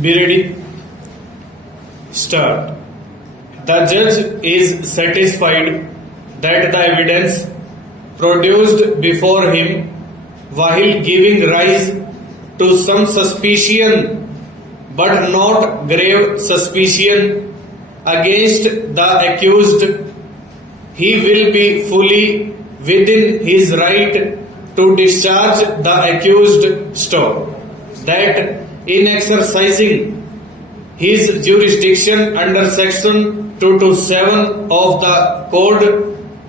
Be ready. Start. The judge is satisfied that the evidence produced before him, while giving rise to some suspicion but not grave suspicion against the accused, he will be fully within his right to discharge the accused stop. That in exercising his jurisdiction under section 227 of the code,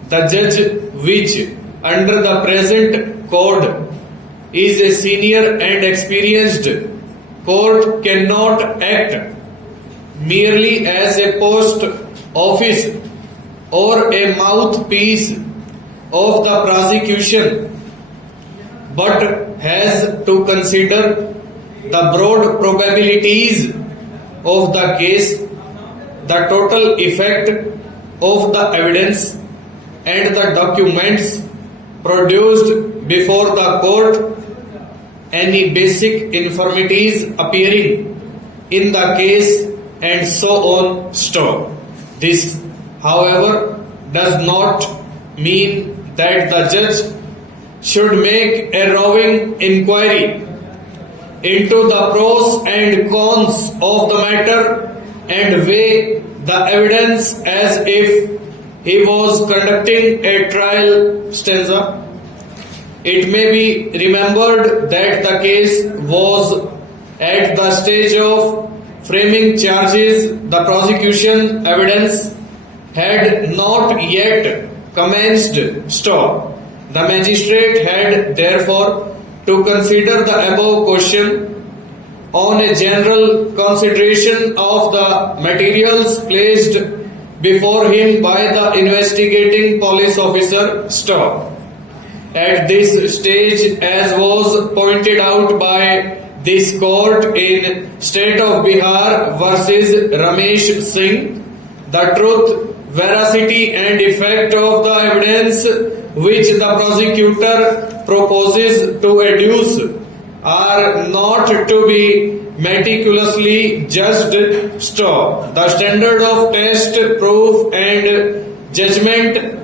the judge, which under the present code is a senior and experienced court, cannot act merely as a post office or a mouthpiece of the prosecution, but has to consider the broad probabilities of the case, the total effect of the evidence and the documents produced before the court, any basic infirmities appearing in the case, and so on. Stop. This, however, does not mean that the judge should make a roving inquiry into the pros and cons of the matter and weigh the evidence as if he was conducting a trial. Stanza. It may be remembered that the case was at the stage of framing charges. The prosecution evidence had not yet commenced. Stop. The magistrate had therefore to consider the above question on a general consideration of the materials placed before him by the investigating police officer. Stop. At this stage, as was pointed out by this court in State of Bihar versus Ramesh Singh, the truth, veracity and effect of the evidence which the prosecutor proposes to adduce are not to be meticulously judged. Stop. The standard of test, proof and judgment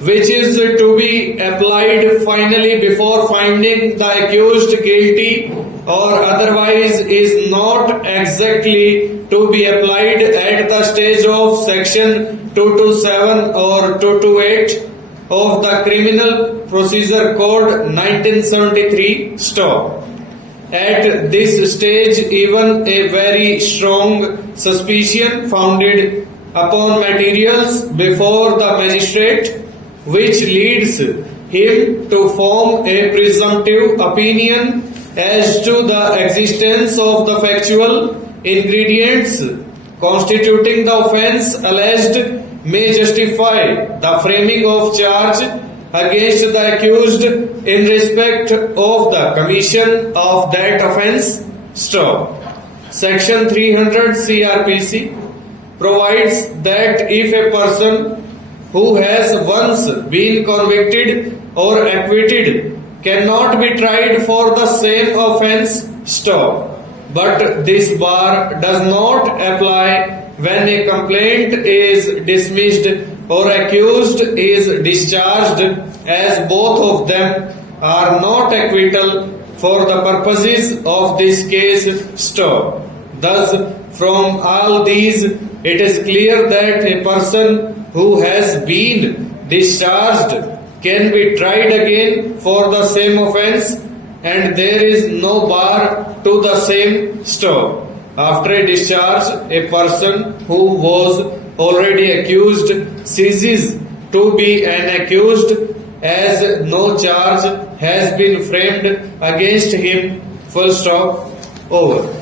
which is to be applied finally before finding the accused guilty or otherwise is not exactly to be applied at the stage of section 227 or 228 of the Criminal Procedure Code 1973. Stop. At this stage, even a very strong suspicion founded upon materials before the magistrate, which leads him to form a presumptive opinion as to the existence of the factual ingredients constituting the offence alleged, may justify the framing of charge against the accused in respect of the commission of that offence. Stop. Section 300 CRPC provides that if a person who has once been convicted or acquitted cannot be tried for the same offence. Stop. But this bar does not apply when a complaint is dismissed or accused is discharged, as both of them are not acquittal for the purposes of this case. Stop. Thus, from all these, it is clear that a person who has been discharged can be tried again for the same offence, and there is no bar to the same. Stop. After a discharge, a person who was already accused ceases to be an accused, as no charge has been framed against him. Full stop. Over.